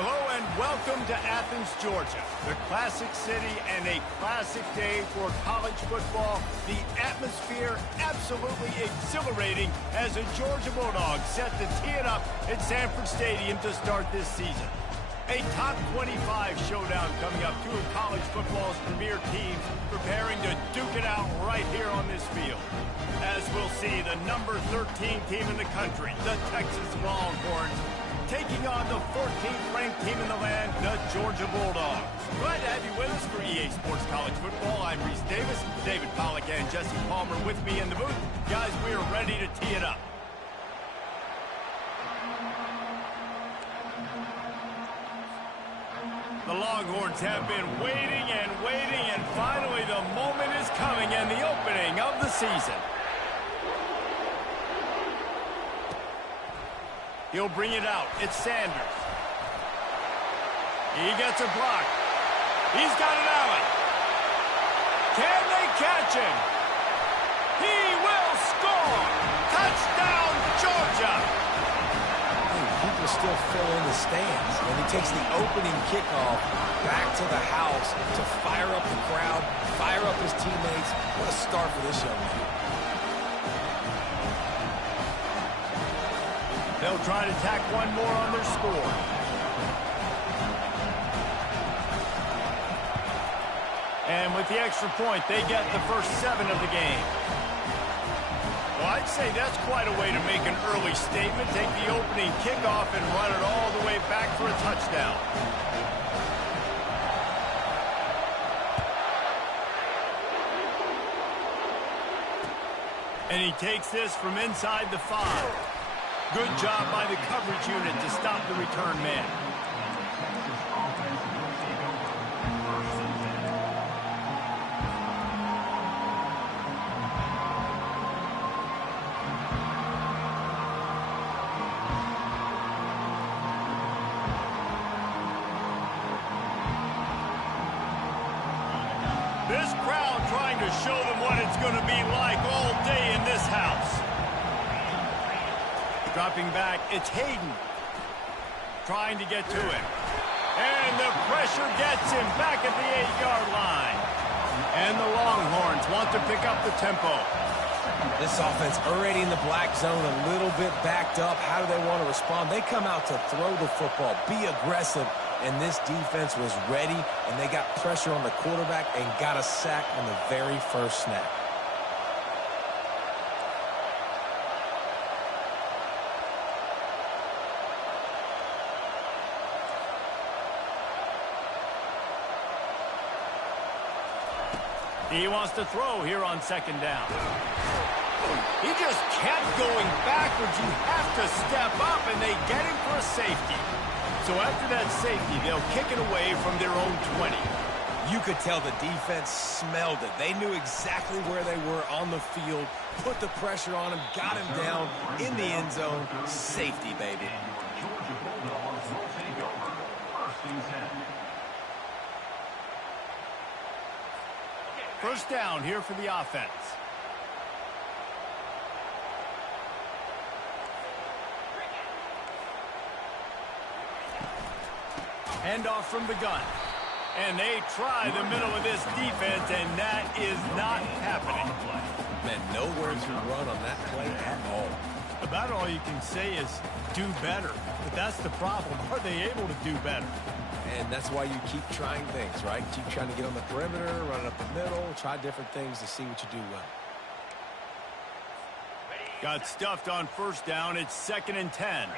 Hello and welcome to Athens, Georgia, the classic city and a classic day for college football. The atmosphere absolutely exhilarating as the Georgia Bulldogs set to tee it up at Sanford Stadium to start this season. A top 25 showdown coming up, two of college football's premier teams preparing to duke it out right here on this field. As we'll see, the number 13 team in the country, the Texas Longhorns, taking on the 14th ranked team in the land, the Georgia Bulldogs. Glad to have you with us for EA Sports College Football. I'm Reese Davis, David Pollack and Jesse Palmer with me in the booth. Guys, we are ready to tee it up. The Longhorns have been waiting, and finally the moment is coming and the opening of the season. He'll bring it out. It's Sanders. He gets a block. He's got it out. Can they catch him? He will score. Touchdown, Georgia. People still fill in the stands, and he takes the opening kickoff back to the house to fire up the crowd, fire up his teammates. What a start for this young man. They'll try to tack one more on their score. And with the extra point, they get the first 7 of the game. Well, I'd say that's quite a way to make an early statement. Take the opening kickoff and run it all the way back for a touchdown. And he takes this from inside the 5. Good job by the coverage unit to stop the return man. This crowd trying to show them what it's going to be like all day in this house. Dropping back, it's Hayden. Trying to get to him. And the pressure gets him back at the 8-yard line. And the Longhorns want to pick up the tempo. This offense already in the black zone, a little bit backed up. How do they want to respond? They come out to throw the football, be aggressive, and this defense was ready, and they got pressure on the quarterback and got a sack on the very first snap. He wants to throw here on second down. He just kept going backwards. You have to step up, and they get him for a safety. So after that safety, they'll kick it away from their own 20. You could tell the defense smelled it. They knew exactly where they were on the field, put the pressure on him, got him down in the end zone. Safety, baby. First down here for the offense. Hand off from the gun. And they try the middle of this defense, and that is not happening. Man, nowhere to run on that play at all. About all you can say is do better. But that's the problem. Are they able to do better? And that's why you keep trying things, right? Keep trying to get on the perimeter, run it up the middle, try different things to see what you do well. Got stuffed on first down. It's 2nd and 10.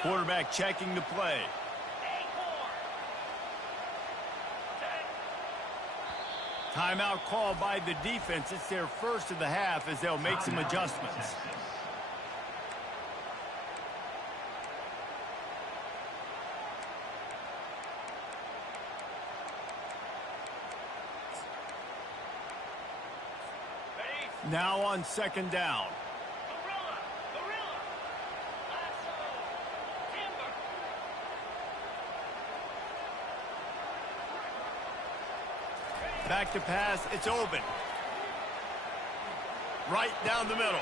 Quarterback checking the play. Timeout called by the defense. It's their first of the half as they'll make some adjustments. Now on second down. Back to pass. It's open. Right down the middle.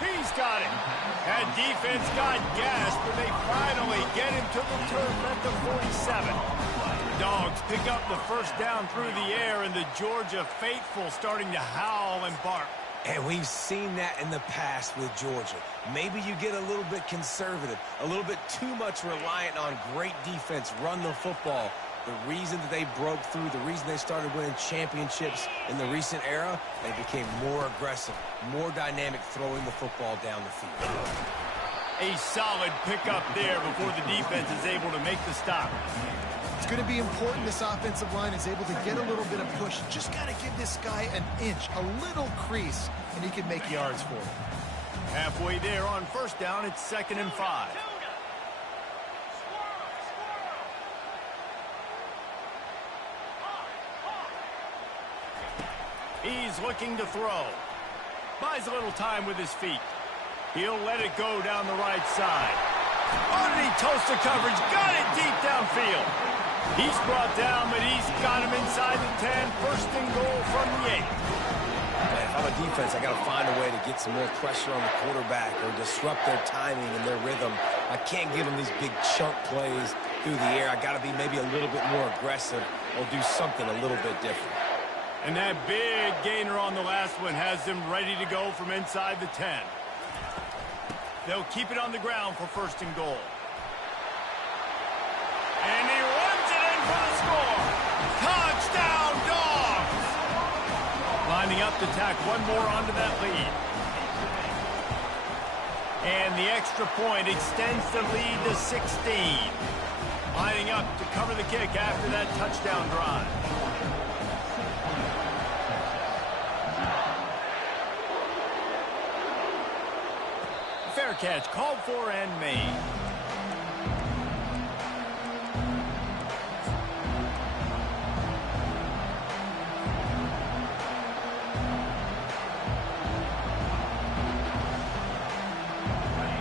He's got it. That defense got gas, but they finally get him to the turf at the 47. Dogs pick up the first down through the air, and the Georgia faithful starting to howl and bark. And we've seen that in the past with Georgia. Maybe you get a little bit conservative, a little bit too much reliant on great defense, run the football. The reason that they broke through, the reason they started winning championships in the recent era, they became more aggressive, more dynamic, throwing the football down the field. A solid pickup there before the defense is able to make the stop. It's going to be important this offensive line is able to get a little bit of push. Just got to give this guy an inch, a little crease, and he can make yards for it. Halfway there on first down, it's 2nd and 5. He's looking to throw. Buys a little time with his feet. He'll let it go down the right side. Underneath toast coverage. Got it deep downfield. He's brought down, but he's got him inside the 10. 1st and goal from the 8. If I'm a defense, I got to find a way to get some more pressure on the quarterback or disrupt their timing and their rhythm. I can't give them these big chunk plays through the air. I got to be maybe a little bit more aggressive or do something a little bit different. And that big gainer on the last one has them ready to go from inside the 10. They'll keep it on the ground for 1st and goal. And he runs it in for the score. Touchdown, Dogs! Lining up to tack one more onto that lead. And the extra point extends the lead to 16. Lining up to cover the kick after that touchdown drive. Fair catch called for and made.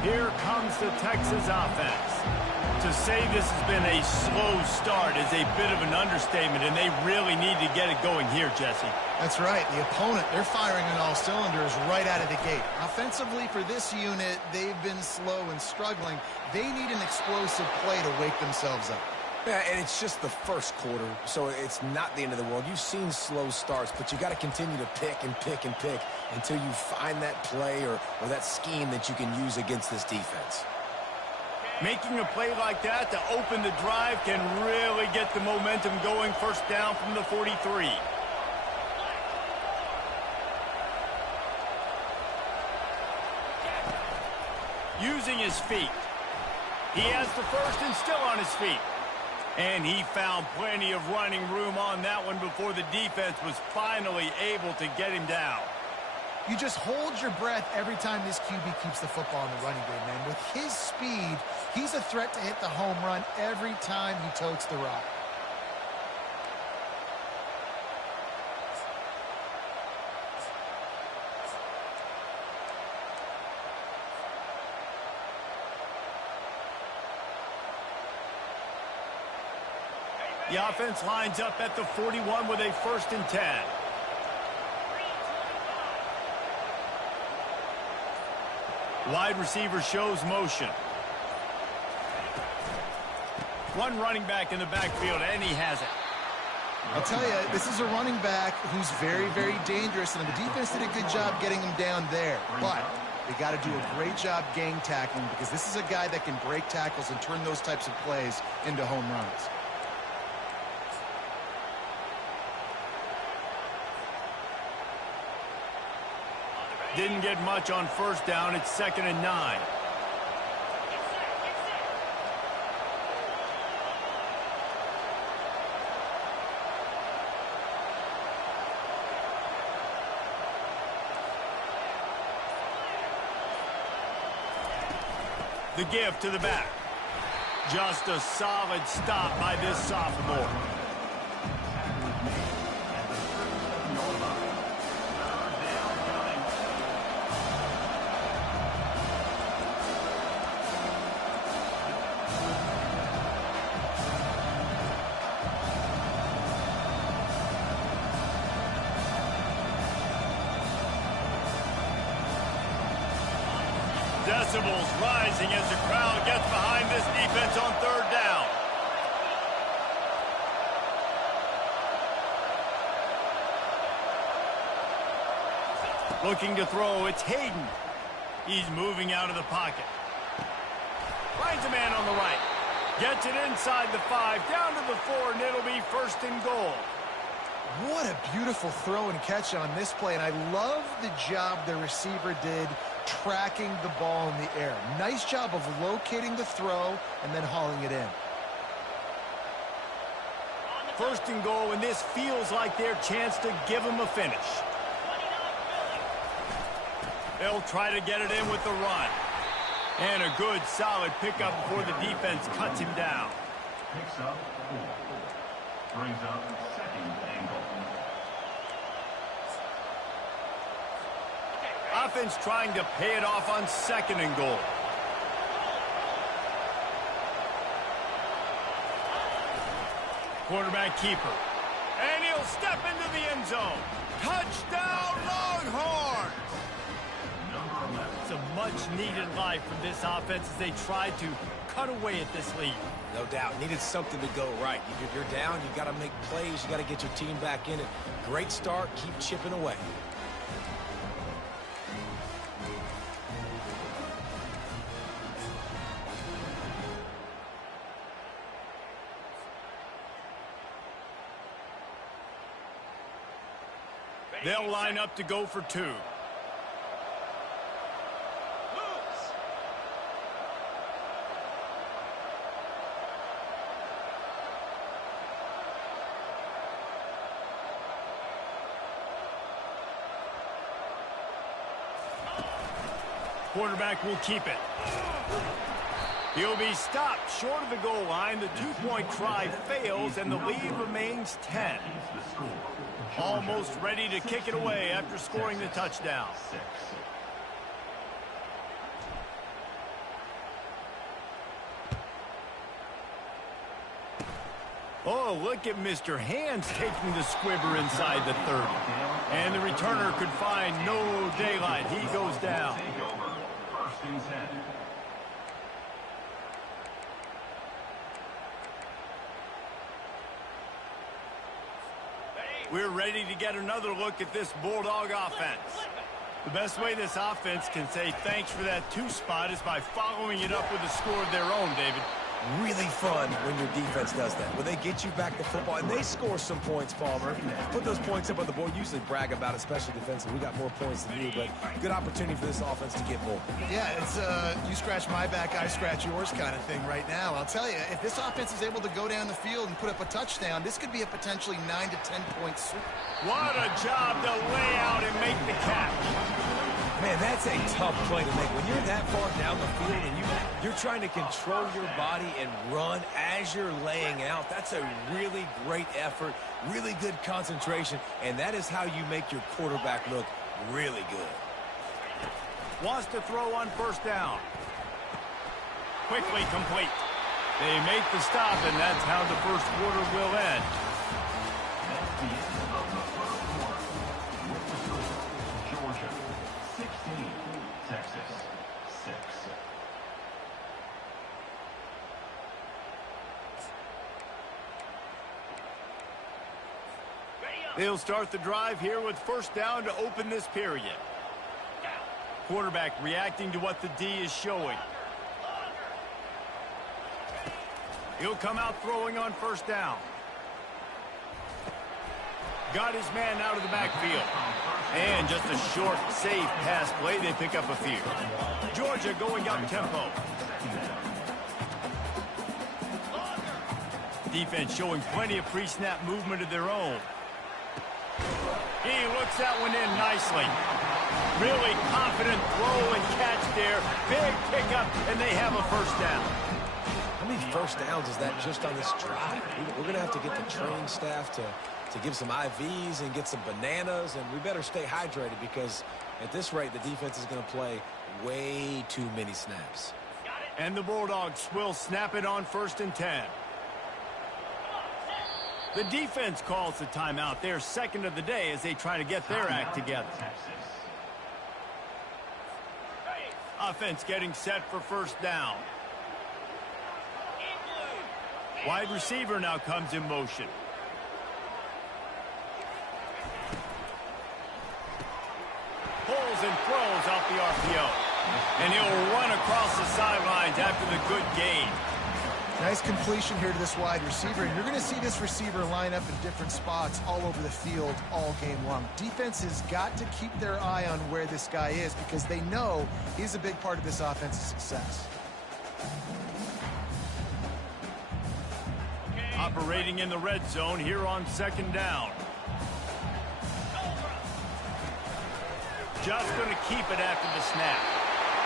Here comes the Texas offense. To say this has been a slow start is a bit of an understatement, and they really need to get it going here, Jesse. That's right. The opponent, they're firing on all cylinders right out of the gate. Offensively for this unit, they've been slow and struggling. They need an explosive play to wake themselves up. Yeah, and it's just the first quarter, so it's not the end of the world. You've seen slow starts, but you got to continue to pick and pick and pick until you find that play or that scheme that you can use against this defense. Making a play like that to open the drive can really get the momentum going. 1st down from the 43. Using his feet. He has the 1st and still on his feet. And he found plenty of running room on that one before the defense was finally able to get him down. You just hold your breath every time this QB keeps the football in the running game, man. With his speed, he's a threat to hit the home run every time he totes the rock. The offense lines up at the 41 with a 1st and 10. Wide receiver shows motion. One running back in the backfield, and he has it. I'll tell you, this is a running back who's very, very dangerous, and the defense did a good job getting him down there. But they got to do a great job gang tackling because this is a guy that can break tackles and turn those types of plays into home runs. Didn't get much on 1st down. It's 2nd and 9. The give to the back. Just a solid stop by this sophomore. decibels rising as the crowd gets behind this defense on third down. Looking to throw, it's Hayden. He's moving out of the pocket. Finds a man on the right. Gets it inside the 5, down to the 4, and it'll be first and goal. What a beautiful throw and catch on this play, and I love the job the receiver did tracking the ball in the air. Nice job of locating the throw and then hauling it in. First and goal, and this feels like their chance to give them a finish. They'll try to get it in with the run. And a good, solid pickup before the defense cuts him down. Picks up 4. Brings up second and goal. Offense trying to pay it off on second and goal. Quarterback keeper. And he'll step into the end zone. Touchdown, Longhorns! It's a much-needed life from this offense as they tried to cut away at this lead. No doubt. Needed something to go right. You're down. You got to make plays. You got to get your team back in it. Great start. Keep chipping away. They'll line up to go for 2. Quarterback will keep it. He'll be stopped short of the goal line. The two-point try fails, and the lead remains 10. Almost ready to kick it away after scoring the touchdown. Oh, look at Mr. Hands taking the squibber inside the 30. And the returner could find no daylight. He goes down. First and 10. We're ready to get another look at this Bulldog offense. The best way this offense can say thanks for that 2 spot is by following it up with a score of their own, David. Really fun when your defense does that. When they get you back the football, and they score some points, Palmer. Put those points up on the board. Usually brag about it, especially defensively. We got more points than you, but good opportunity for this offense to get more. Yeah, it's you scratch my back, I scratch yours kind of thing right now. I'll tell you, if this offense is able to go down the field and put up a touchdown, this could be a potentially 9 to 10 point swing. What a job to lay out and make the catch. Man, that's a tough play to make. When you're that far down the field and you're trying to control your body and run as you're laying out, that's a really great effort, really good concentration, and that is how you make your quarterback look really good. Wants to throw on first down. Quickly complete. They make the stop, and that's how the first quarter will end. That's the end of the first quarter. With the score, Georgia 16, Texas 6. They'll start the drive here with first down to open this period. Quarterback reacting to what the D is showing. He'll come out throwing on first down. Got his man out of the backfield. And just a short, safe pass play. They pick up a few. Georgia going up tempo. Defense showing plenty of pre-snap movement of their own. He looks that one in nicely. Really confident throw and catch there. Big pickup, and they have a first down. How many first downs is that just on this drive? We're going to have to get the training staff to give some IVs and get some bananas, and we better stay hydrated because at this rate, the defense is going to play way too many snaps. And the Bulldogs will snap it on first and 10. The defense calls the timeout. Their second of the day as they try to get their act together. Offense getting set for first down. Wide receiver now comes in motion. Pulls and throws off the RPO. And he'll run across the sidelines after the good gain. Nice completion here to this wide receiver. And you're going to see this receiver line up in different spots all over the field all game long. Defense has got to keep their eye on where this guy is because they know he's a big part of this offense's success. Operating in the red zone here on second down. Just going to keep it after the snap.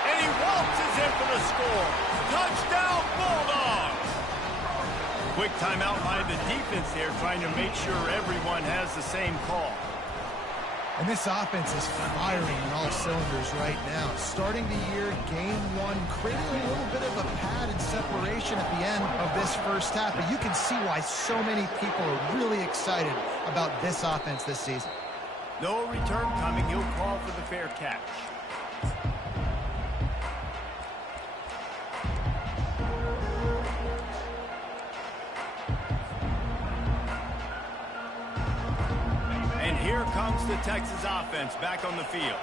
And he waltzes in for the score. Touchdown, Bulldogs! Quick timeout by the defense there, trying to make sure everyone has the same call. And this offense is firing on all cylinders right now. Starting the year, game one, creating a little bit of a padded separation at the end of this first half. But you can see why so many people are really excited about this offense this season. No return coming. He'll call for the fair catch. And here comes the Texas offense back on the field.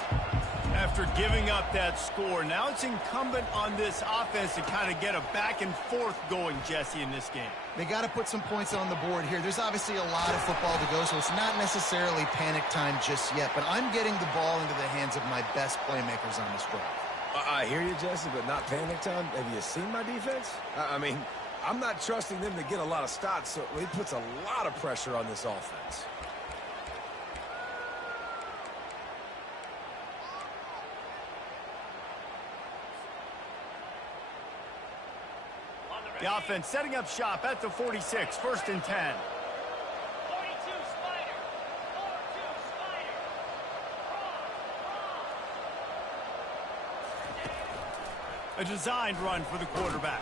After giving up that score, now it's incumbent on this offense to kind of get a back and forth going, Jesse, in this game. They got to put some points on the board here. There's obviously a lot of football to go, so it's not necessarily panic time just yet. But I'm getting the ball into the hands of my best playmakers on this drive. I hear you, Jesse, but not panic time. Have you seen my defense? I mean, I'm not trusting them to get a lot of stops, so it puts a lot of pressure on this offense. The offense setting up shop at the 46, 1st and 10. 42 Spider. 4-2 Spider. A designed run for the quarterback.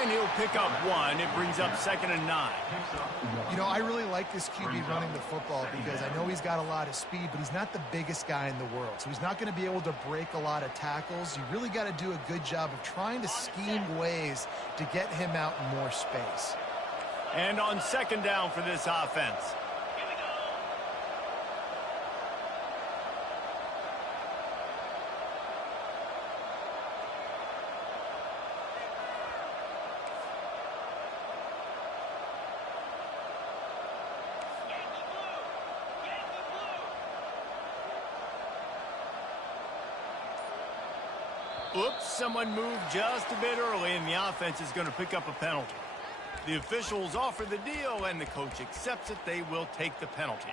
And he'll pick up one. It brings up 2nd and 9. You know, I really like this QB running the football because I know he's got a lot of speed, but he's not the biggest guy in the world. So he's not going to be able to break a lot of tackles. You really got to do a good job of trying to scheme ways to get him out in more space. And on 2nd down for this offense. Oops, someone moved just a bit early, and the offense is going to pick up a penalty. The officials offer the deal, and the coach accepts it. They will take the penalty.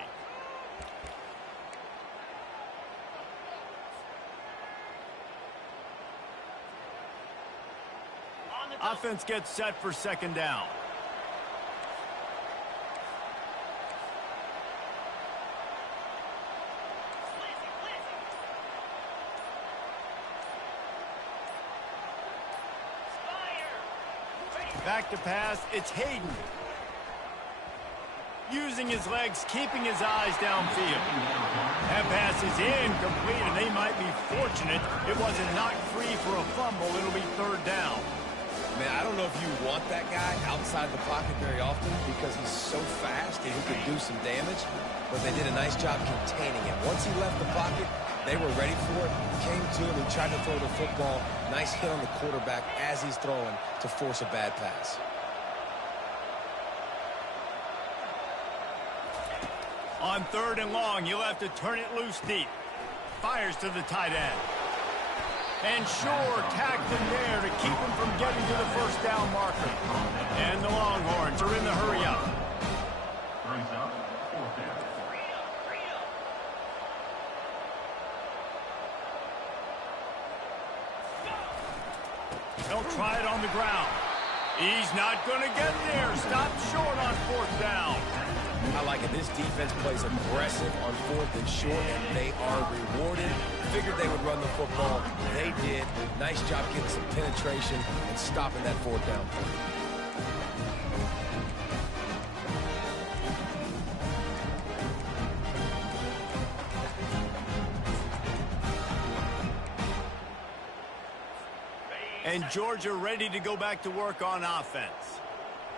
Offense gets set for 2nd down. Back to pass, it's Hayden. Using his legs, keeping his eyes downfield. That pass is incomplete, and they might be fortunate it wasn't knocked free for a fumble. It'll be 3rd down. Man, I don't know if you want that guy outside the pocket very often because he's so fast and he could do some damage, but they did a nice job containing him. Once he left the pocket, they were ready for it, came to him, he tried to throw the football. Nice hit on the quarterback as he's throwing to force a bad pass. On 3rd and long, you'll have to turn it loose deep. Fires to the tight end. And Shore tacked him there to keep him from getting to the 1st down marker. And the Longhorns are in the hurry-up. Brings up 4th down. They'll try it on the ground. He's not going to get there. Stop short on 4th down. I like it. This defense plays aggressive on 4th and short, and they are rewarded. Figured they would run the football. They did. Nice job getting some penetration and stopping that 4th down. And Georgia ready to go back to work on offense.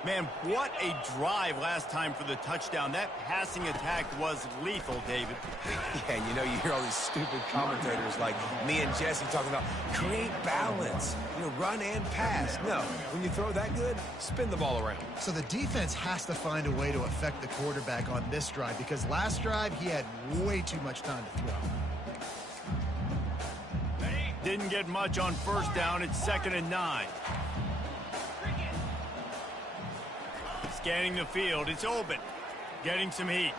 Man, what a drive last time for the touchdown. That passing attack was lethal, David. Yeah, you know, you hear all these stupid commentators like me and Jesse talking about create balance, you know, run and pass. No, when you throw that good, spin the ball around. So the defense has to find a way to affect the quarterback on this drive because last drive he had way too much time to throw. Didn't get much on first down. It's 2nd and 9. Scanning the field. It's open. Getting some heat.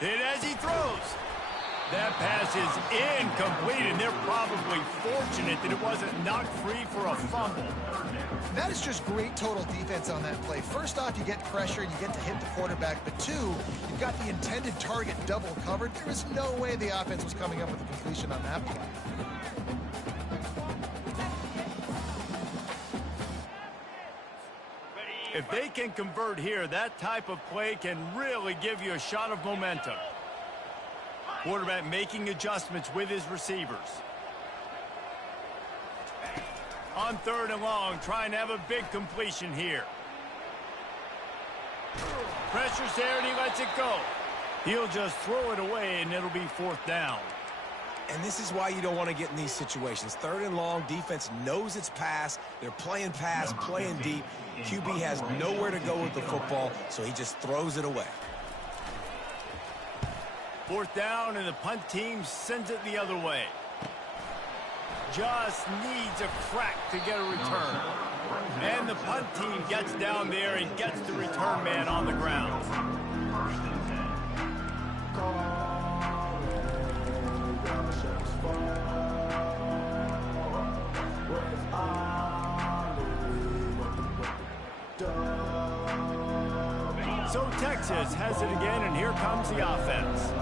Hit as he throws. That pass is incomplete, and they're probably fortunate that it wasn't knocked free for a fumble. That is just great total defense on that play. First off, you get pressure and you get to hit the quarterback, but two, you've got the intended target double covered. There is no way the offense was coming up with a completion on that play. If they can convert here, that type of play can really give you a shot of momentum. Quarterback making adjustments with his receivers. On 3rd and long, trying to have a big completion here. Pressure's there and he lets it go. He'll just throw it away and it'll be 4th down. And this is why you don't want to get in these situations. 3rd and long, defense knows it's pass. They're playing pass, playing deep. QB has nowhere to go with the football, so he just throws it away. 4th down, and the punt team sends it the other way. Just needs a crack to get a return. And the punt team gets down there and gets the return man on the ground. So Texas has it again, and here comes the offense.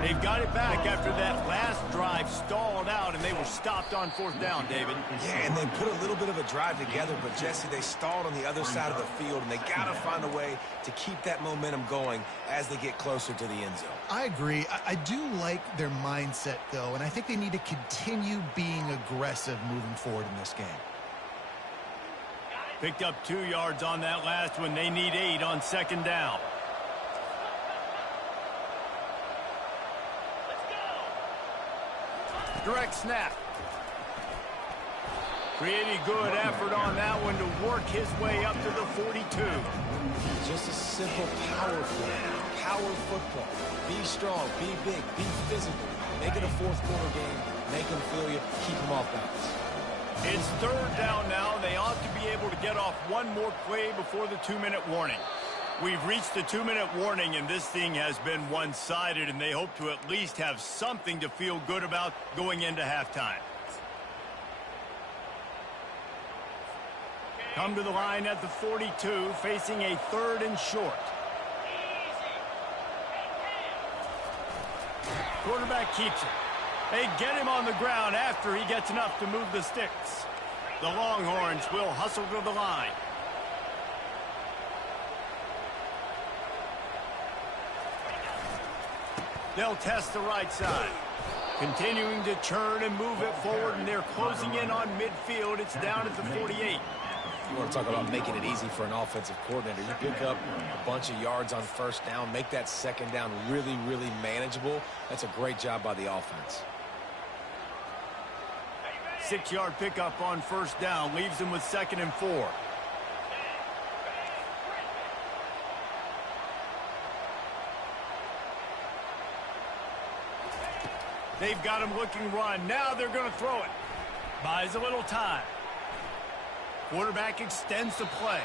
They've got it back after that last drive stalled out, and they were stopped on 4th down, David. Yeah, and they put a little bit of a drive together, but, Jesse, they stalled on the other side of the field, and they got to find a way to keep that momentum going as they get closer to the end zone. I agree. I do like their mindset, though, and I think they need to continue being aggressive moving forward in this game. Picked up 2 yards on that last one. They need 8 on 2nd down. Direct snap. Pretty good effort on that one to work his way up to the 42. Just a simple power play. Power football. Be strong, be big, be physical. Make it a 4th quarter game. Make them feel you. Keep them off balance. It's 3rd down now. They ought to be able to get off one more play before the 2-minute warning. We've reached the 2-minute warning, and this thing has been one-sided, and they hope to at least have something to feel good about going into halftime. Come to the line at the 42, facing a 3rd and short. Quarterback keeps it. They get him on the ground after he gets enough to move the sticks. The Longhorns will hustle to the line. They'll test the right side. Continuing to churn and move it forward, and they're closing in on midfield. It's down at the 48. You want to talk about making it easy for an offensive coordinator. You pick up a bunch of yards on 1st down, make that 2nd down really, really manageable. That's a great job by the offense. 6-yard pickup on 1st down leaves them with 2nd and 4. They've got him looking run. Now they're going to throw it. Buys a little time. Quarterback extends the play.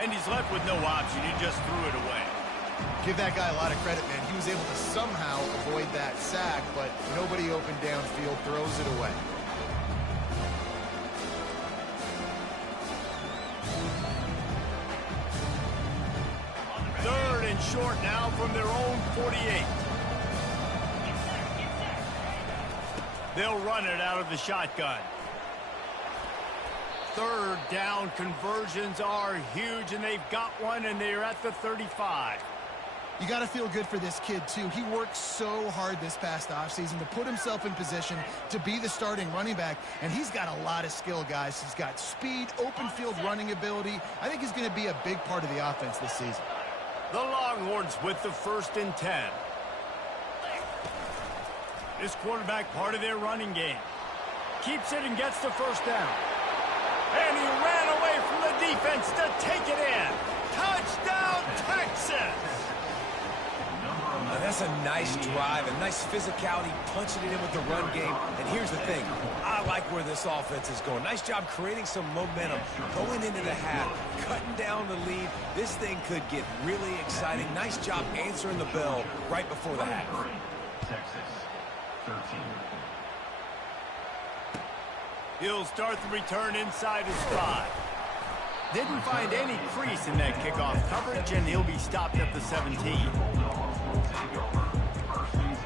And he's left with no option. He just threw it away. Give that guy a lot of credit, man. He was able to somehow avoid that sack, but nobody open downfield, throws it away. Third and short now from their own 48. They'll run it out of the shotgun. 3rd down conversions are huge, and they've got one, and they're at the 35. You got to feel good for this kid, too. He worked so hard this past offseason to put himself in position to be the starting running back, and he's got a lot of skill, guys. He's got speed, open field running ability. I think he's going to be a big part of the offense this season. The Longhorns with the 1st and 10. This quarterback part of their running game. Keeps it and gets the first down. And he ran away from the defense to take it in. Touchdown, Texas! That's a nice drive, a nice physicality, punching it in with the run game. And here's the thing, I like where this offense is going. Nice job creating some momentum, going into the half, cutting down the lead. This thing could get really exciting. Nice job answering the bell right before the half. Texas, 13. He'll start the return inside his 5. Didn't find any crease in that kickoff coverage, and he'll be stopped at the 17. Take over, 1st and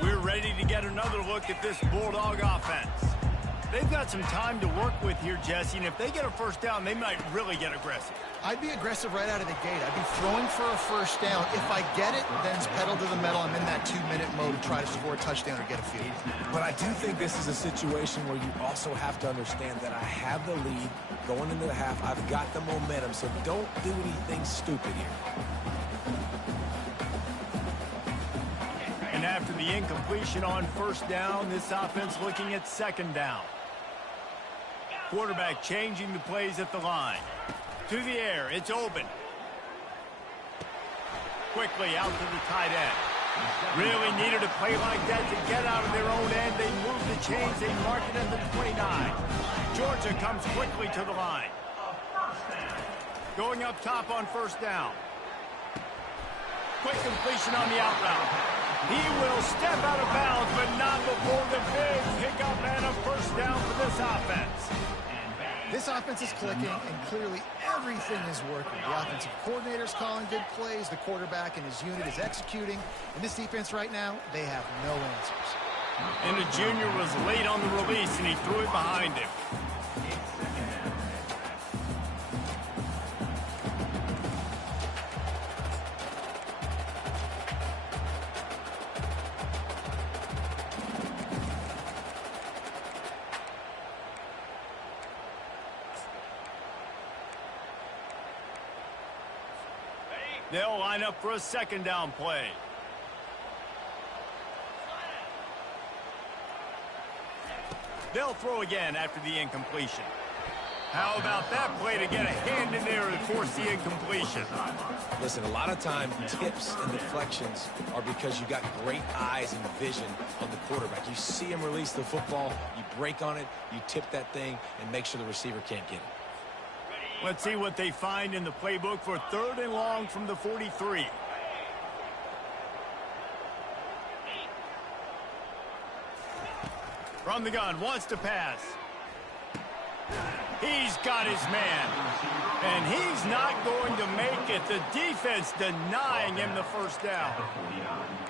10. We're ready to get another look at this Bulldog offense. They've got some time to work with here, Jesse, and if they get a first down, they might really get aggressive. I'd be aggressive right out of the gate. I'd be throwing for a first down. If I get it, then it's pedal to the metal. I'm in that 2-minute mode to try to score a touchdown or get a field. But I do think this is a situation where you also have to understand that I have the lead going into the half. I've got the momentum, so don't do anything stupid here. And after the incompletion on first down, this offense looking at 2nd down. Quarterback changing the plays at the line. To the air, it's open. Quickly out to the tight end. Really needed a play like that to get out of their own end. They move the chains, they mark it at the 29. Georgia comes quickly to the line. Going up top on first down. Quick completion on the out route. He will step out of bounds, but not before the big pickup and a first down for this offense. This offense is clicking, and clearly everything is working. The offensive coordinator's calling good plays. The quarterback and his unit is executing. And this defense right now, they have no answers. And the junior was late on the release, and he threw it behind him. They'll line up for a 2nd down play. They'll throw again after the incompletion. How about that play to get a hand in there and force the incompletion? Listen, a lot of time tips and deflections are because you got great eyes and vision on the quarterback. You see him release the football, you break on it, you tip that thing, and make sure the receiver can't get it. Let's see what they find in the playbook for 3rd and long from the 43. From the gun, wants to pass. He's got his man. And he's not going to make it. The defense denying him the first down.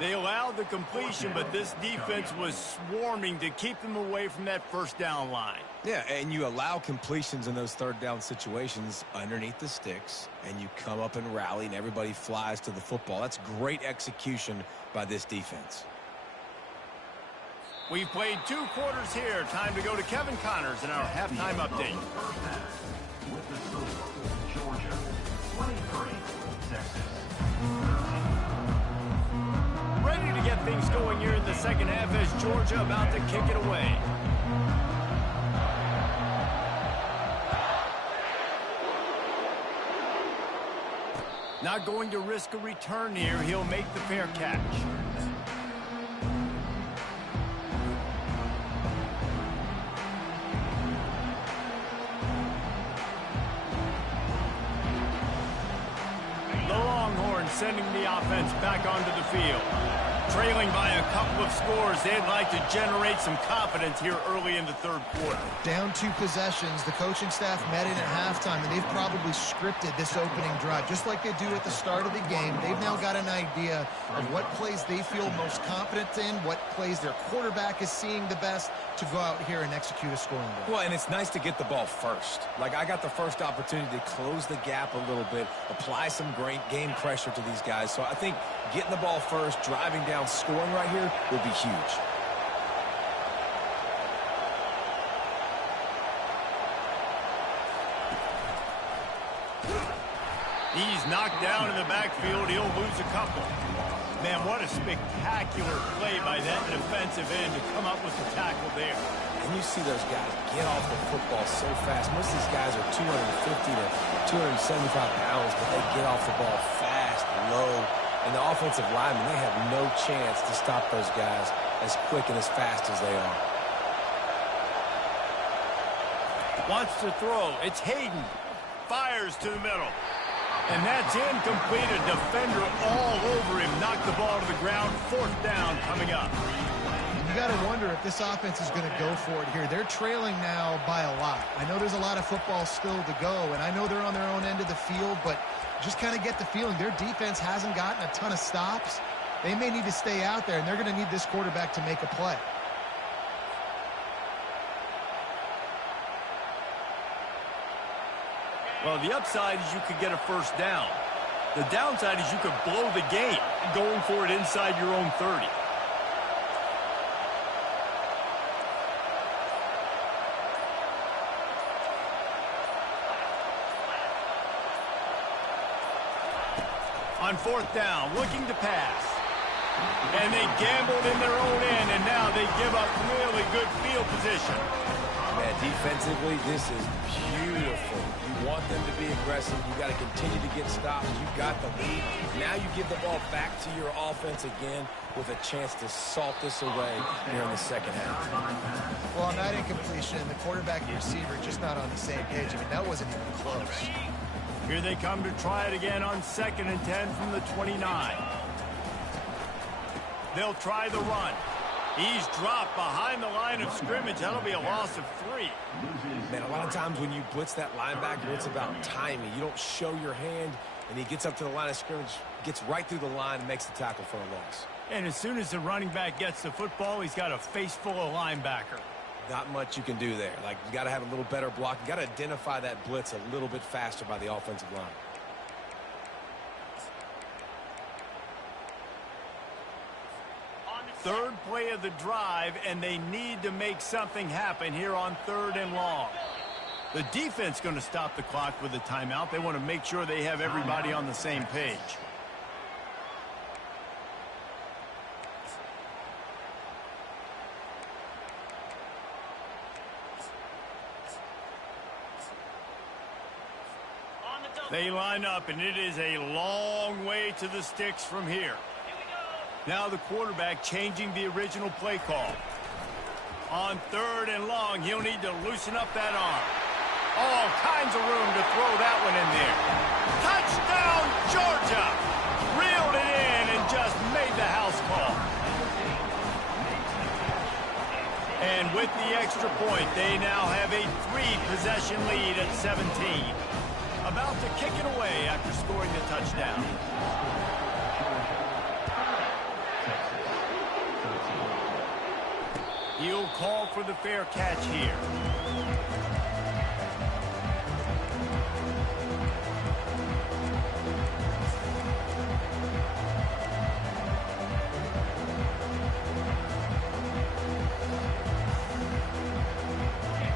They allowed the completion, but this defense was swarming to keep them away from that first down line. Yeah, and you allow completions in those 3rd down situations underneath the sticks, and you come up and rally, and everybody flies to the football. That's great execution by this defense. We've played 2 quarters here. Time to go to Kevin Connors in our halftime update. With the silver, Georgia, 23, Texas. Ready to get things going here in the second half as Georgia about to kick it away. Not going to risk a return here. He'll make the fair catch. The Longhorns sending the offense back onto the field. trailing by a couple of scores. They'd like to generate some confidence here early in the third quarter. Down 2 possessions. The coaching staff met in at halftime, and they've probably scripted this opening drive. Just like they do at the start of the game, they've now got an idea of what plays they feel most confident in, what plays their quarterback is seeing the best to go out here and execute a scoring goal. Well, and it's nice to get the ball first. Like, I got the first opportunity to close the gap a little bit, apply some great game pressure to these guys. So I think getting the ball first, driving down, scoring right here will be huge. He's knocked down in the backfield. He'll lose a couple. Man, what a spectacular play by that defensive end to come up with the tackle there. And you see those guys get off the football so fast. Most of these guys are 250 to 275 pounds, but they get off the ball fast, low. And the offensive linemen, they have no chance to stop those guys as quick and as fast as they are. Wants to throw. It's Hayden. Fires to the middle. And that's incomplete. A defender all over him. Knocked the ball to the ground. 4th down coming up. You got to wonder if this offense is going to go for it here. They're trailing now by a lot. I know there's a lot of football still to go, and I know they're on their own end of the field, but just kind of get the feeling their defense hasn't gotten a ton of stops. They may need to stay out there, and they're going to need this quarterback to make a play. Well, the upside is you could get a first down. The downside is you could blow the game going for it inside your own 30. On 4th down, looking to pass. And they gambled in their own end, and now they give up really good field position. Man, defensively, this is beautiful. You want them to be aggressive. You got to continue to get stops. You got the lead. Now you give the ball back to your offense again with a chance to salt this away here in the second half. Well, on that incompletion, the quarterback and receiver just not on the same page. I mean, that wasn't even close. Here they come to try it again on 2nd and 10 from the 29. They'll try the run. He's dropped behind the line of scrimmage. That'll be a loss of 3. Man, a lot of times when you blitz that linebacker, it's about timing. You don't show your hand, and he gets up to the line of scrimmage, gets right through the line, and makes the tackle for a loss. And as soon as the running back gets the football, he's got a face full of linebacker. Not much you can do there. Like, you got to have a little better block. You got to identify that blitz a little bit faster by the offensive line. Third play of the drive, and they need to make something happen here on 3rd and long. The defense going to stop the clock with a timeout. They want to make sure they have everybody on the same page. They line up, and it is a long way to the sticks from here. Now the quarterback changing the original play call. On 3rd and long, he'll need to loosen up that arm. All kinds of room to throw that one in there. Touchdown, Georgia! Reeled it in and just made the house call. And with the extra point, they now have a 3-possession lead at 17. About to kick it away after scoring the touchdown. He'll call for the fair catch here.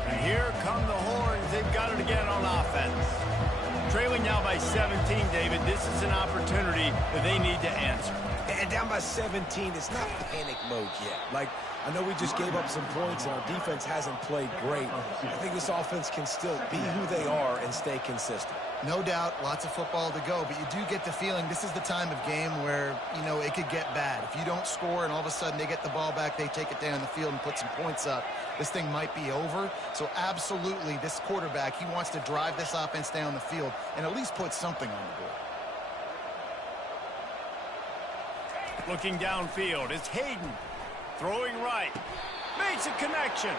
And here come the horns. They've got it again on offense. Trailing now by 17, David. This is an opportunity that they need to answer. And down by 17, it's not panic mode yet. Like, I know we just gave up some points and our defense hasn't played great. I think this offense can still be who they are and stay consistent. No doubt, lots of football to go, but you do get the feeling this is the time of game where, you know, it could get bad. If you don't score and all of a sudden they get the ball back, they take it down the field and put some points up, this thing might be over. So absolutely, this quarterback, he wants to drive this offense down the field and at least put something on the board. Looking downfield, it's Hayden. Throwing right. Makes a connection.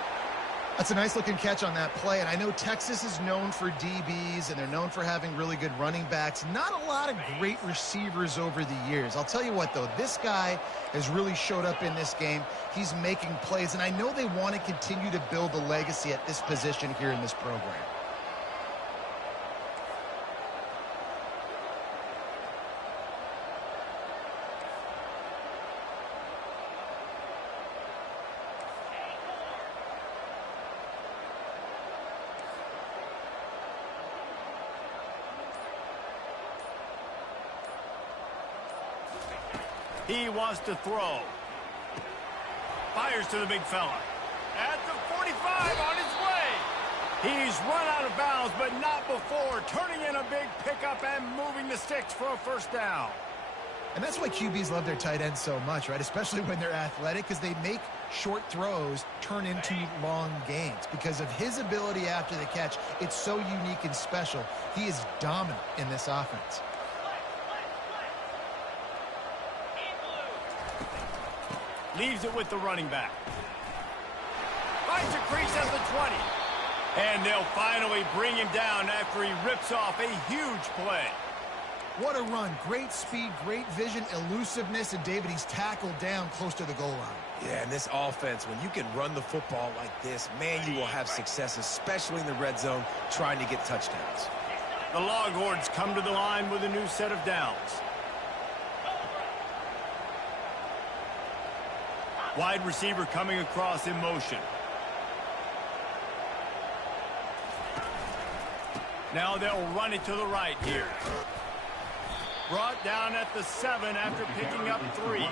That's a nice-looking catch on that play, and I know Texas is known for DBs, and they're known for having really good running backs. Not a lot of great receivers over the years. I'll tell you what, though, this guy has really showed up in this game. He's making plays, and I know they want to continue to build a legacy at this position here in this program. He wants to throw. Fires to the big fella. At the 45 on his way. He's run out of bounds, but not before. Turning in a big pickup and moving the sticks for a first down. And that's why QBs love their tight ends so much, right? Especially when they're athletic, because they make short throws turn into long gains. Because of his ability after the catch, it's so unique and special. He is dominant in this offense. Leaves it with the running back. Finds a crease at the 20. And they'll finally bring him down after he rips off a huge play. What a run. Great speed, great vision, elusiveness, and David, he's tackled down close to the goal line. Yeah, and this offense, when you can run the football like this, man, you will have success, especially in the red zone, trying to get touchdowns. The Longhorns come to the line with a new set of downs. Wide receiver coming across in motion. Now they'll run it to the right here. Brought down at the 7 after picking up 3. He's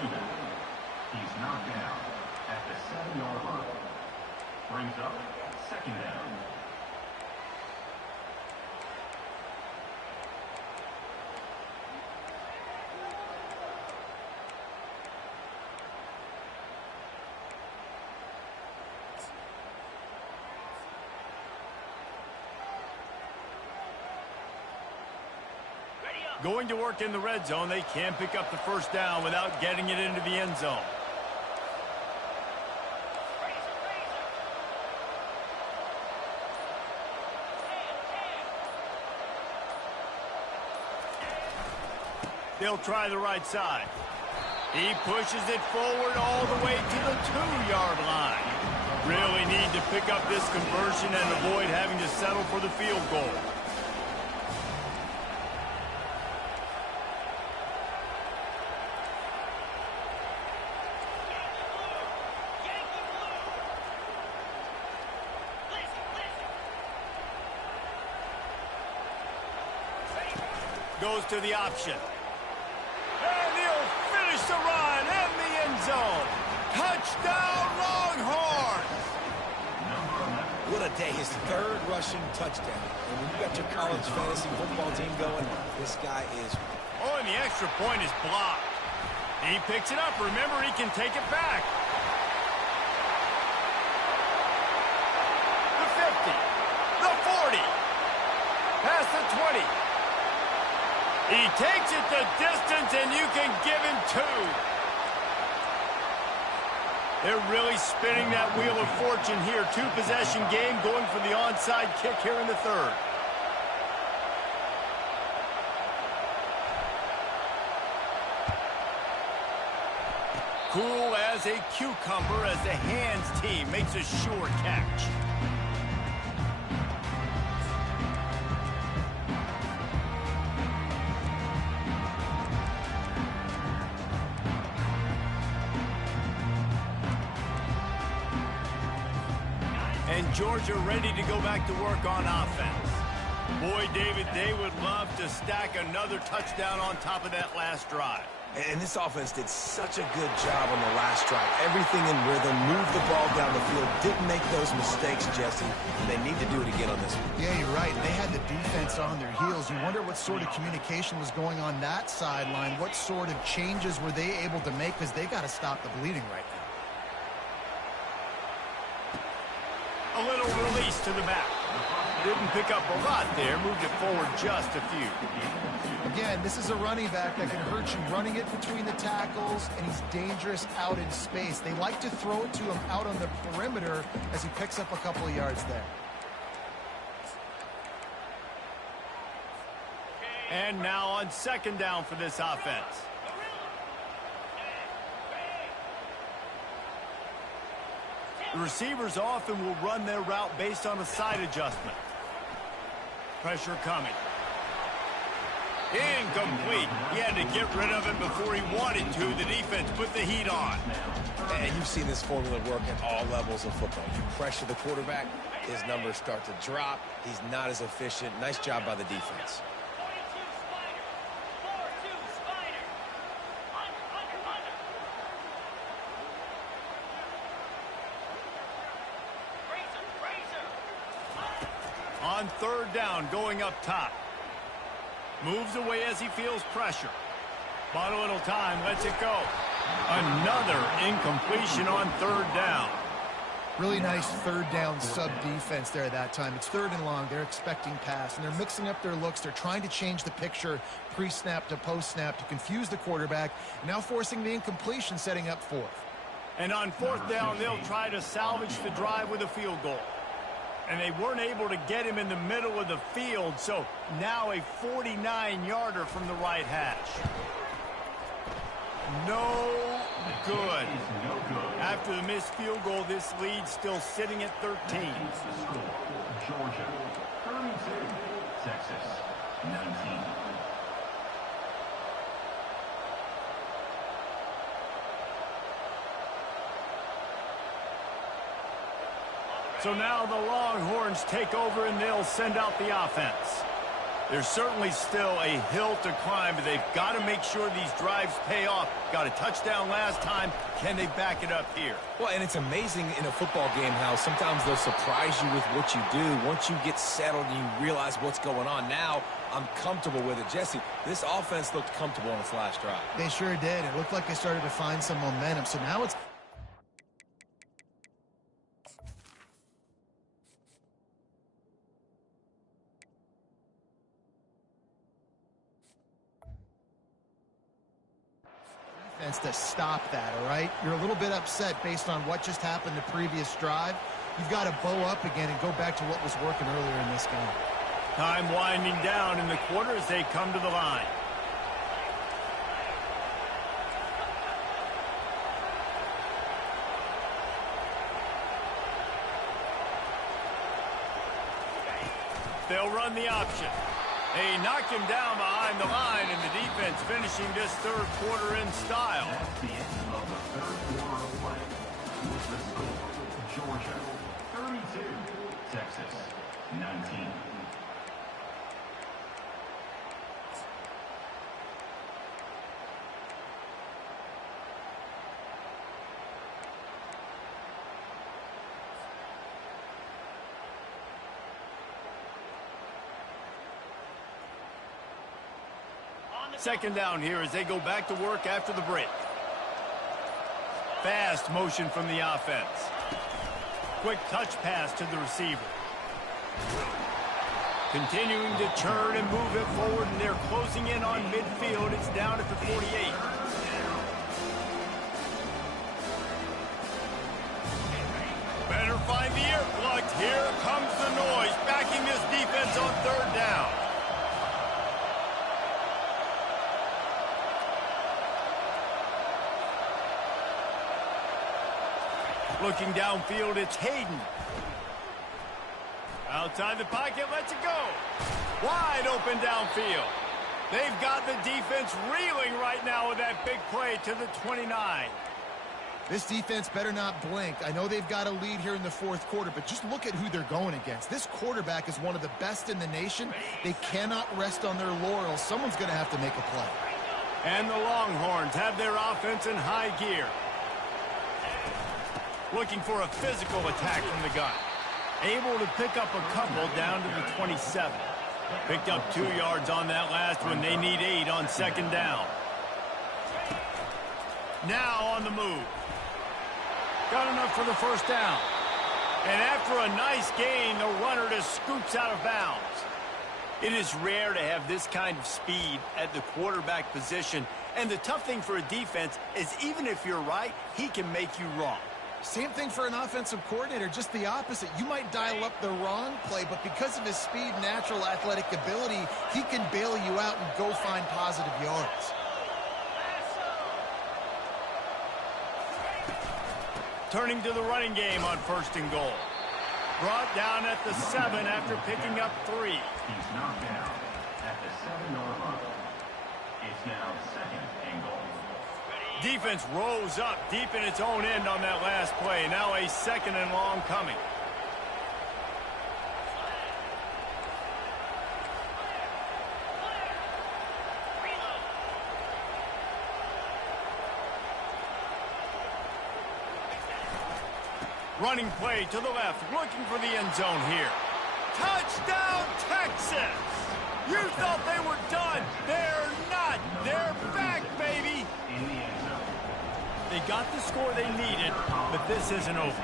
knocked down at the 7-yard line. Brings up second down. Going to work in the red zone, they can't pick up the first down without getting it into the end zone. They'll try the right side. He pushes it forward all the way to the 2-yard line. Really need to pick up this conversion and avoid having to settle for the field goal. Goes to the option. And he'll finish the run in the end zone. Touchdown, Longhorns! What a day. His third rushing touchdown. And when you got your college fantasy football team going, this guy is... Oh, and the extra point is blocked. He picks it up. Remember, he can take it back. The 50. The 40. Past the 20. He takes it the distance, and you can give him 2. They're really spinning that wheel of fortune here. 2-possession game going for the onside kick here in the third. Cool as a cucumber as the hands team makes a sure catch. And Georgia ready to go back to work on offense. Boy, David, they would love to stack another touchdown on top of that last drive. And this offense did such a good job on the last drive. Everything in rhythm, moved the ball down the field, didn't make those mistakes, Jesse. And they need to do it again on this one. Yeah, you're right. They had the defense on their heels. You wonder what sort of communication was going on that sideline. What sort of changes were they able to make? Because they got to stop the bleeding right now. A little release to the back. Didn't pick up a lot there, moved it forward just a few. Again, this is a running back that can hurt you running it between the tackles, and he's dangerous out in space. They like to throw it to him out on the perimeter as he picks up a couple of yards there. And now on second down for this offense. The receivers often will run their route based on a side adjustment. Pressure coming. Incomplete. He had to get rid of it before he wanted to. The defense put the heat on. And you've seen this formula work at all levels of football. You pressure the quarterback, his numbers start to drop. He's not as efficient. Nice job by the defense. 42 Spider. 4-2 Spider. Under. Razor. On third down, going up top. Moves away as he feels pressure. Bought a little time, lets it go. Another incompletion on third down. Really nice third down sub defense there that time. It's third and long. They're expecting pass, and they're mixing up their looks. They're trying to change the picture pre-snap to post-snap to confuse the quarterback, now forcing the incompletion, setting up fourth. And on fourth down, they'll try to salvage the drive with a field goal. And they weren't able to get him in the middle of the field, so now a 49-yarder from the right hash. No good. After the missed field goal, this lead still sitting at 13. Georgia 32, Texas 19. So now the Longhorns take over and they'll send out the offense. There's certainly still a hill to climb, but they've got to make sure these drives pay off. Got a touchdown last time. Can they back it up here? Well, and it's amazing in a football game how sometimes they'll surprise you with what you do. Once you get settled and you realize what's going on, now I'm comfortable with it. Jesse, this offense looked comfortable on its last drive. They sure did. It looked like they started to find some momentum, so now it's to stop that, all right? You're a little bit upset based on what just happened the previous drive. You've got to bow up again and go back to what was working earlier in this game. Time winding down in the quarter as they come to the line. They'll run the option. They knock him down behind the line, and the defense finishing this third quarter in style. That's the end of the third quarter of play. With the score, Georgia 32, Texas 19. Second down here as they go back to work after the break. Fast motion from the offense. Quick touch pass to the receiver. Continuing to turn and move it forward, and they're closing in on midfield. It's down at the 48. Better find the earplugs. Here comes the noise, backing this defense on third down. Looking downfield, it's Hayden. Outside the pocket, lets it go. Wide open downfield. They've got the defense reeling right now with that big play to the 29. This defense better not blink. I know they've got a lead here in the fourth quarter, but just look at who they're going against. This quarterback is one of the best in the nation. They cannot rest on their laurels. Someone's going to have to make a play. And the Longhorns have their offense in high gear. Looking for a physical attack from the gun. Able to pick up a couple down to the 27. Picked up 2 yards on that last one. They need 8 on second down. Now on the move. Got enough for the first down. And after a nice gain, the runner just scoops out of bounds. It is rare to have this kind of speed at the quarterback position. And the tough thing for a defense is even if you're right, he can make you wrong. Same thing for an offensive coordinator, just the opposite. You might dial up the wrong play, but because of his speed, natural athletic ability, he can bail you out and go find positive yards. Turning to the running game on 1st and goal. Brought down at the 7 after picking up 3. He's knocked down at the 7-yard line. It's now 2nd and goal. Defense rose up deep in its own end on that last play. Now a 2nd and long coming. Running play to the left, looking for the end zone here. Touchdown, Texas! You thought they were done. They're not. They're back, baby. In the end zone. They got the score they needed, but this isn't over.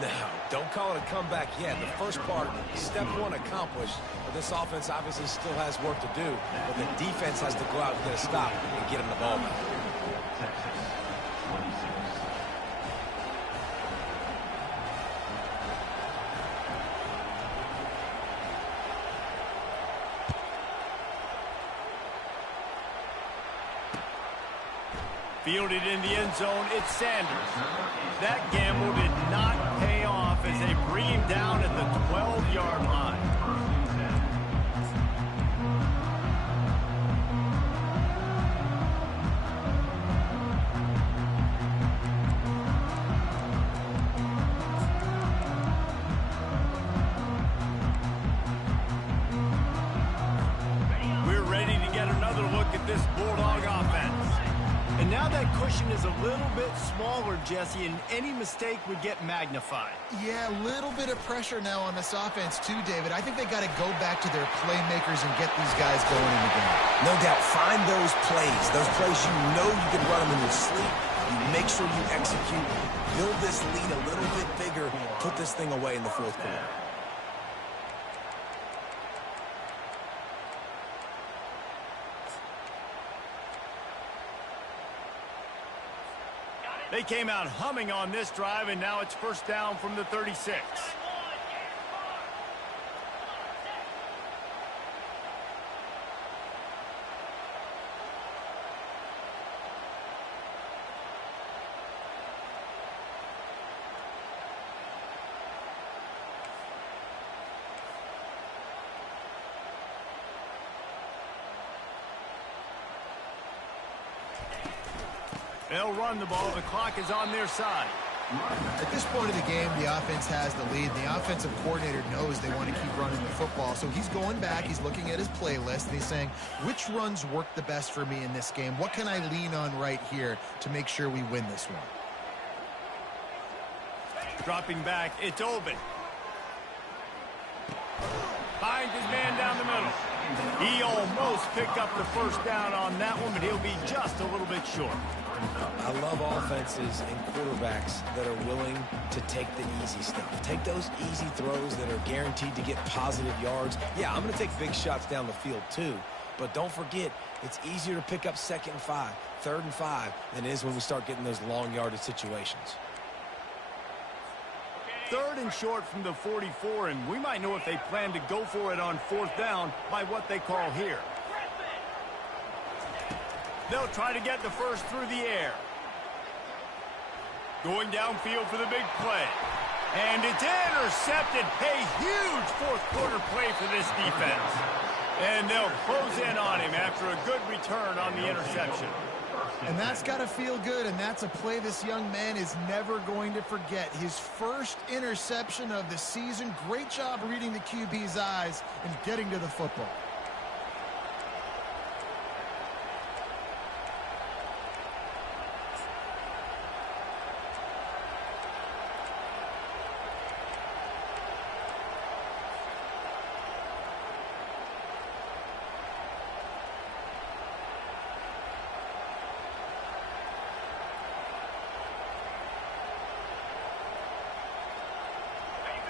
No, don't call it a comeback yet. The first part, step 1 accomplished. But this offense obviously still has work to do. But the defense has to go out and get a stop and get him the ball back. Texas 26. Fielded in the end zone, it's Sanders. That gamble did not pay off as they bring him down at the 12-yard line. We're ready to get another look at this Bulldog offense. And now that cushion is a little bit smaller, Jesse, and any mistake would get magnified. Yeah, a little bit of pressure now on this offense too, David. I think they got to go back to their playmakers and get these guys going in the game. No doubt, find those plays you know you can run them in your sleep. You make sure you execute, build this lead a little bit bigger, put this thing away in the 4th quarter. They came out humming on this drive, and now it's 1st down from the 36. They'll run the ball. The clock is on their side. At this point of the game, the offense has the lead. The offensive coordinator knows they want to keep running the football. So he's going back. He's looking at his playlist, and he's saying, which runs work the best for me in this game? What can I lean on right here to make sure we win this one? Dropping back, it's Oben. Finds his man down the middle. He almost picked up the 1st down on that one, but he'll be just a little bit short. I love offenses and quarterbacks that are willing to take the easy stuff. Take those easy throws that are guaranteed to get positive yards. Yeah, I'm going to take big shots down the field too, but don't forget, it's easier to pick up 2nd and 5, 3rd and 5 than it is when we start getting those long yardage situations. 3rd and short from the 44, and we might know if they plan to go for it on 4th down by what they call here. They'll try to get the first through the air. Going downfield for the big play. And it's intercepted. A huge 4th quarter play for this defense. And they'll close in on him after a good return on the interception. And that's got to feel good, and that's a play this young man is never going to forget. His first interception of the season. Great job reading the QB's eyes and getting to the football.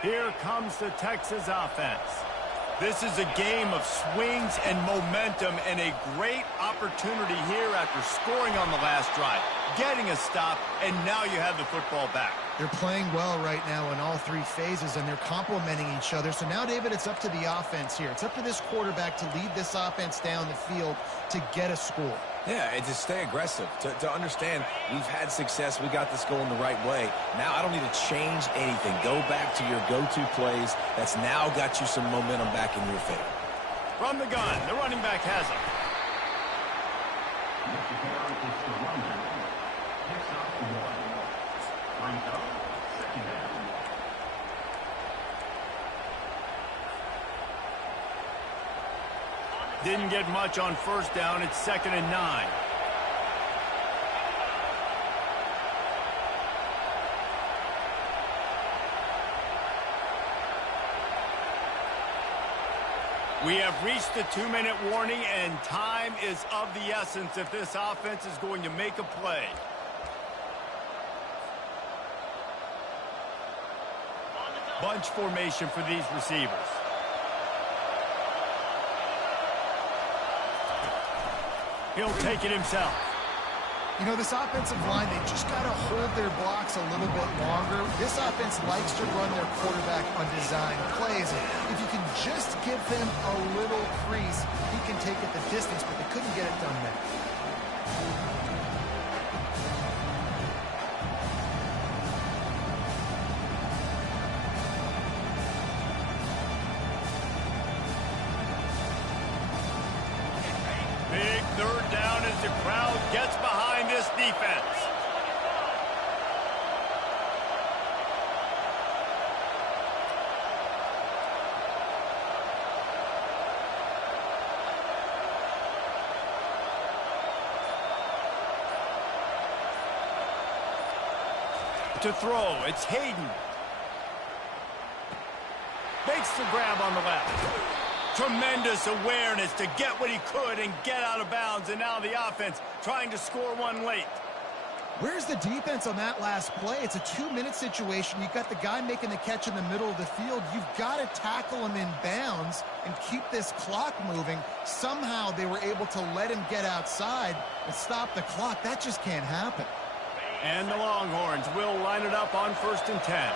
Here comes the Texas offense. This is a game of swings and momentum and a great opportunity here after scoring on the last drive, getting a stop, and now you have the football back. They're playing well right now in all three phases, and they're complementing each other. So now, David, it's up to the offense here. It's up to this quarterback to lead this offense down the field to get a score. Yeah, and to stay aggressive, to understand we've had success, we got this going the right way. Now I don't need to change anything. Go back to your go-to plays. That's now got you some momentum back in your favor. From the gun, the running back has it. Mr. Barrett is the runner. Picks up one. Brings up second down. Didn't get much on first down. It's 2nd and 9. We have reached the 2-minute warning, and time is of the essence if this offense is going to make a play. Bunch formation for these receivers. He'll take it himself. You know, this offensive line, they just got to hold their blocks a little bit longer. This offense likes to run their quarterback on design plays. If you can just give them a little crease, he can take it the distance, but they couldn't get it done there. Big 3rd down as the crowd gets behind this defense. To throw, it's Hayden. Makes the grab on the left. Tremendous awareness to get what he could and get out of bounds, and now the offense trying to score one late. Where's the defense on that last play? It's a 2-minute situation. You've got the guy making the catch in the middle of the field. You've got to tackle him in bounds and keep this clock moving. Somehow they were able to let him get outside and stop the clock. That just can't happen. And the Longhorns will line it up on 1st and 10.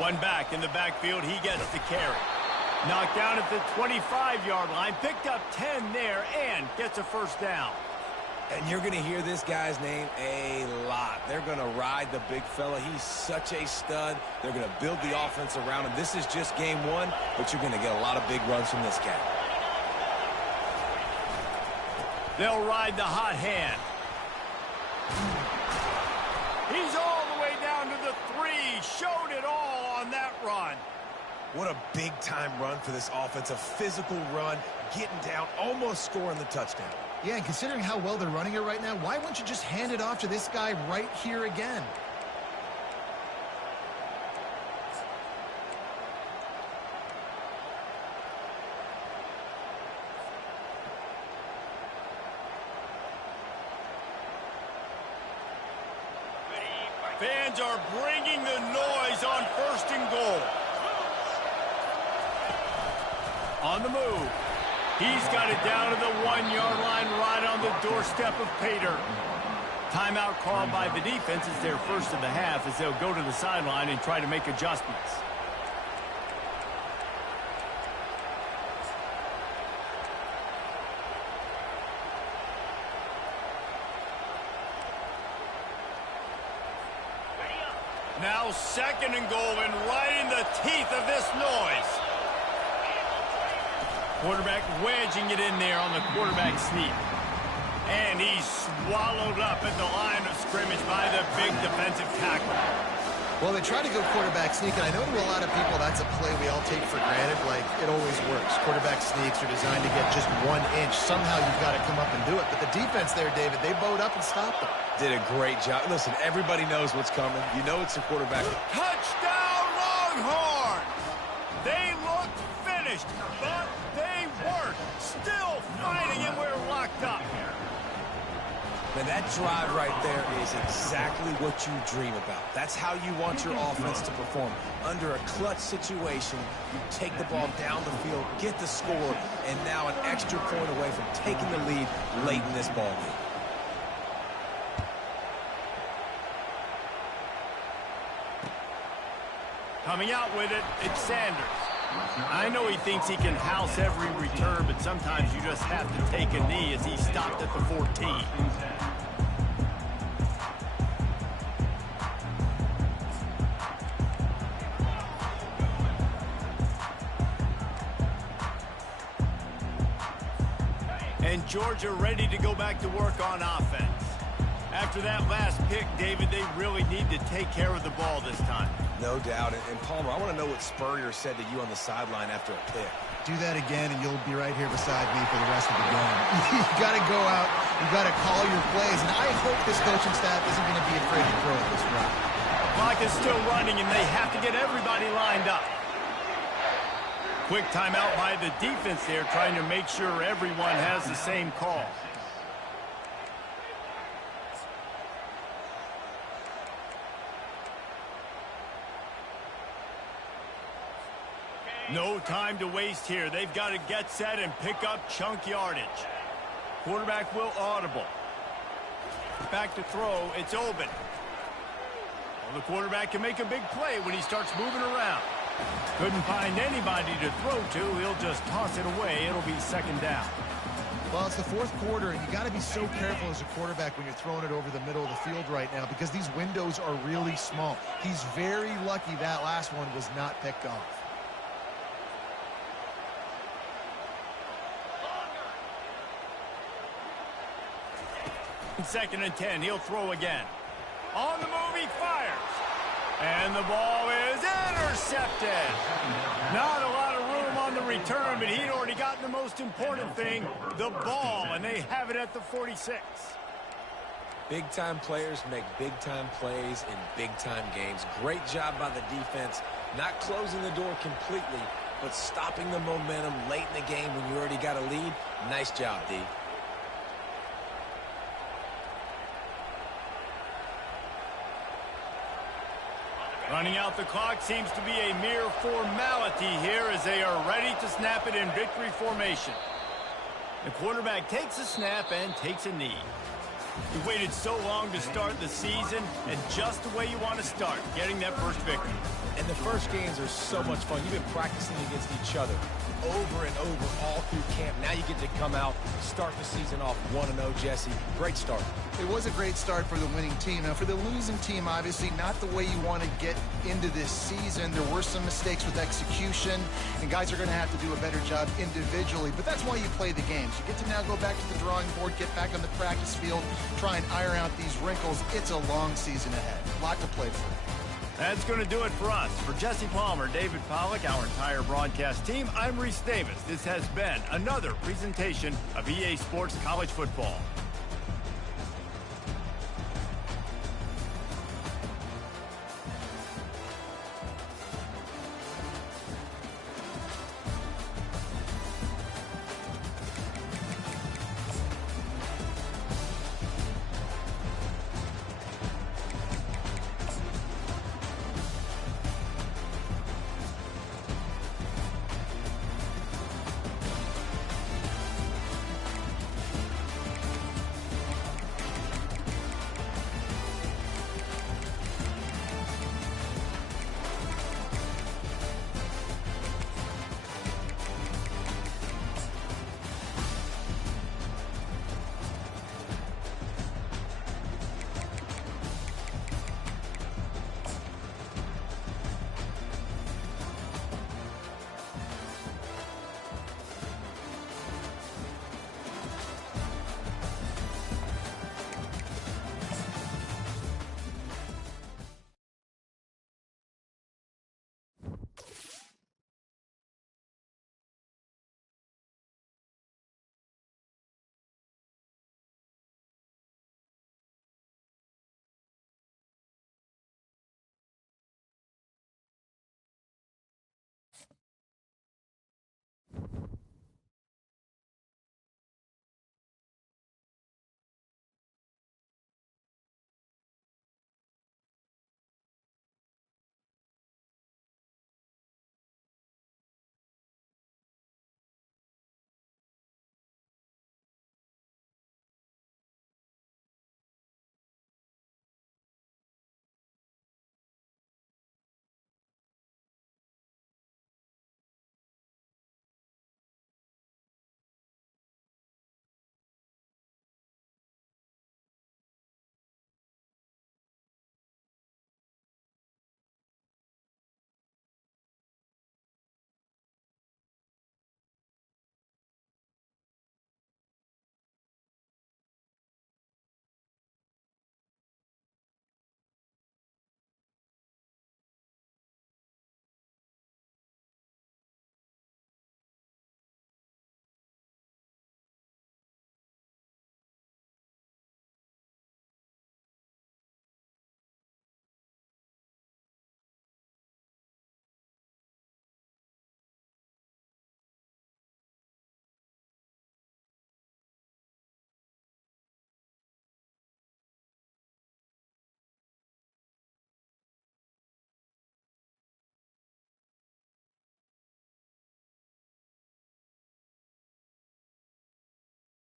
One back in the backfield, he gets the carry. Knocked down at the 25-yard line, picked up 10 there, and gets a 1st down. And you're going to hear this guy's name a lot. They're going to ride the big fella. He's such a stud. They're going to build the offense around him. This is just game 1, but you're going to get a lot of big runs from this guy. They'll ride the hot hand. He's all the way down to the 3. Showed it all on that run. What a big-time run for this offense. A physical run, getting down, almost scoring the touchdown. Yeah, and considering how well they're running it right now, why wouldn't you just hand it off to this guy right here again? Fans are bringing the noise on 1st and goal. On the move. He's got it down to the 1-yard line right on the doorstep of Pater. Timeout called by the defense is their first of the half as they'll go to the sideline and try to make adjustments. Now 2nd and goal and right in the teeth of this noise. Quarterback wedging it in there on the quarterback sneak. And he's swallowed up at the line of scrimmage by the big defensive tackle. Well, they try to go quarterback sneak, and I know to a lot of people that's a play we all take for granted. Like, it always works. Quarterback sneaks are designed to get just 1 inch. Somehow you've got to come up and do it. But the defense there, David, they bowed up and stopped them. Did a great job. Listen, everybody knows what's coming. You know it's a quarterback. Touchdown, Longhorns! They look finished, but they weren't. Still fighting, and we're locked up. Man, that drive right there is exactly what you dream about. That's how you want your offense to perform. Under a clutch situation, you take the ball down the field, get the score, and now an extra point away from taking the lead late in this ball game. Coming out with it, it's Sanders. I know he thinks he can house every return, but sometimes you just have to take a knee as he stopped at the 14. And Georgia ready to go back to work on offense. After that last pick, David, they really need to take care of the ball this time. No doubt. And Palmer, I want to know what Spurrier said to you on the sideline after a pick. Do that again, and you'll be right here beside me for the rest of the game. You got to go out. You got to call your plays, and I hope this coaching staff isn't going to be afraid to throw at this route. Clock is still running, and they have to get everybody lined up. Quick timeout by the defense there, trying to make sure everyone has the same call. No time to waste here. They've got to get set and pick up chunk yardage. Quarterback will audible. Back to throw. It's open. Well, the quarterback can make a big play when he starts moving around. Couldn't find anybody to throw to. He'll just toss it away. It'll be second down. Well, it's the fourth quarter, and you got to be so careful as a quarterback when you're throwing it over the middle of the field right now because these windows are really small. He's very lucky that last one was not picked off. Second and 10, he'll throw again. On the move, he fires. And the ball is intercepted. Not a lot of room on the return, but he'd already gotten the most important thing, the ball, and they have it at the 46. Big-time players make big-time plays in big-time games. Great job by the defense, not closing the door completely, but stopping the momentum late in the game when you already got a lead. Nice job, D. Running out the clock seems to be a mere formality here as they are ready to snap it in victory formation. The quarterback takes a snap and takes a knee. You waited so long to start the season, and just the way you want to start, getting that first victory. And the first games are so much fun. You've been practicing against each other over and over all through camp. Now you get to come out, start the season off 1-0, Jesse. Great start. It was a great start for the winning team. Now, for the losing team, obviously not the way you want to get into this season. There were some mistakes with execution, and guys are going to have to do a better job individually. But that's why you play the games. You get to now go back to the drawing board, get back on the practice field, try and iron out these wrinkles. It's a long season ahead. A lot to play for. That's going to do it for us. For Jesse Palmer, David Pollack, our entire broadcast team, I'm Reese Davis. This has been another presentation of EA Sports College Football.